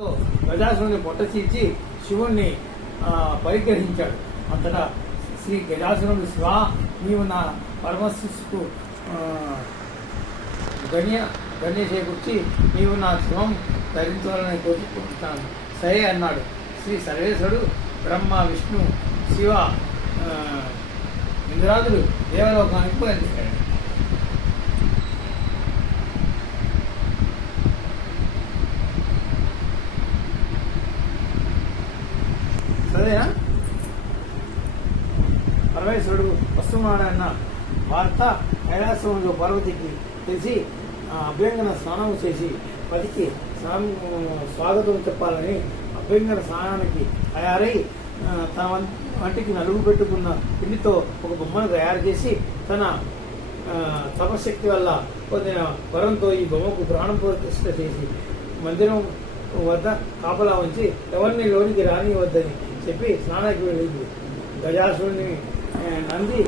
గజాసురుని పొట్ట చీల్చి శివుణ్ణి పరిగ్రహించాడు. అంతటా శ్రీ గజాసురుడు శివ, నీవు నా పరమశిస్సుకు గణ్య చేకూర్చి నీవు నా శివం ధరించాలని కోరుకుంటున్నాను సరే అన్నాడు. శ్రీ సర్వేశ్వరుడు బ్రహ్మ, విష్ణు, శివ, ఇంద్రాదులు దేవలోకానికి బయలుదేరాడు. సరేనా? పరమేశ్వరుడు వస్తున్నాడన్న వార్త కైలాసంలో పార్వతికి తెలిసి అభ్యంగన స్నానం చేసి పతికి స్వాగతం చెప్పాలని అభ్యంగన స్నానానికి తయారై తన వంటికి నలుగు పెట్టుకున్న పిండితో ఒక బొమ్మను తయారు చేసి తన తపశక్తి వల్ల పొందిన వరంతో ఈ బొమ్మకు ప్రాణం ప్రతిష్ఠ చేసి మందిరం వద్ద కాపలా ఉంచి ఎవరిని లోనికి రానివద్దని చెప్పి స్నానానికి వెళ్ళింది. గజాసురుని నంది